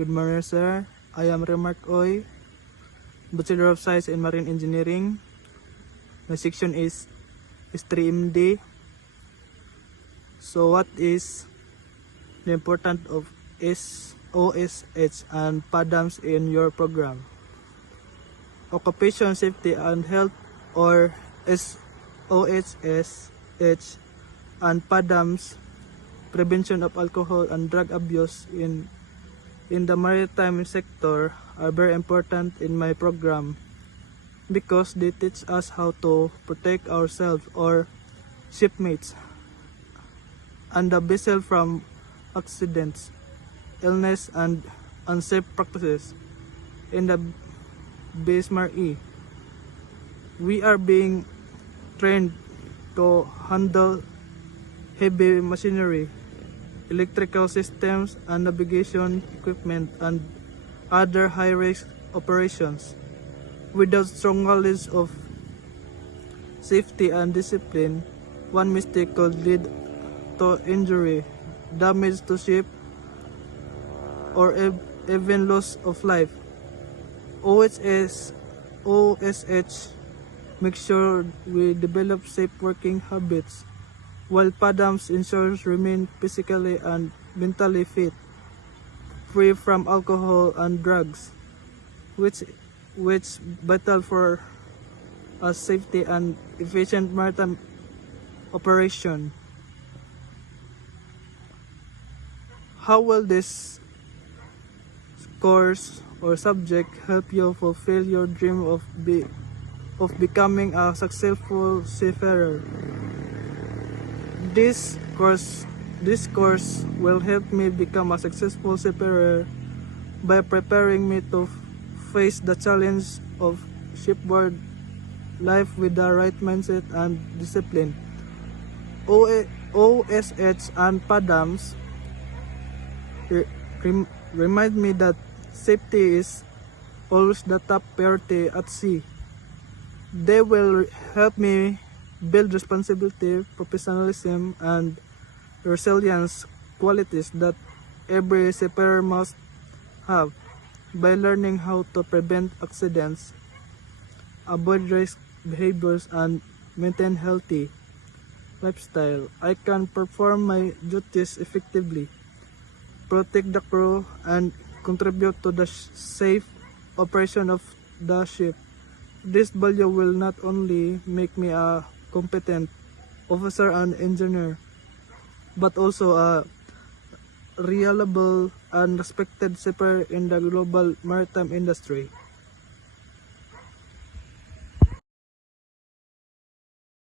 Good morning, sir. I am Remark Oy, Bachelor of Science in Marine Engineering. My section is Stream-D. So what is the importance of OSH and PADAMS in your program? Occupation Safety and Health, or OSH and PADAMS, prevention of alcohol and drug abuse in the maritime sector, are very important in my program because they teach us how to protect ourselves or shipmates and the vessel from accidents, illness, and unsafe practices. In the BSMRE, we are being trained to handle heavy machinery, electrical systems, and navigation equipment, and other high-risk operations. Without strong knowledge of safety and discipline, one mistake could lead to injury, damage to ship, or even loss of life. OSH makes sure we develop safe working habits, while PADAMS ensures remain physically and mentally fit, free from alcohol and drugs, which vital for a safety and efficient maritime operation. How will this course or subject help you fulfill your dream of becoming a successful seafarer? This course will help me become a successful seafarer by preparing me to face the challenge of shipboard life with the right mindset and discipline. OSH and PADAMS remind me that safety is always the top priority at sea. They will help me build responsibility, professionalism, and resilience, qualities that every seafarer must have. By learning how to prevent accidents, avoid risk behaviors, and maintain healthy lifestyle, I can perform my duties effectively, protect the crew, and contribute to the safe operation of the ship. This value will not only make me a competent officer and engineer, but also a reliable and respected seafarer in the global maritime industry.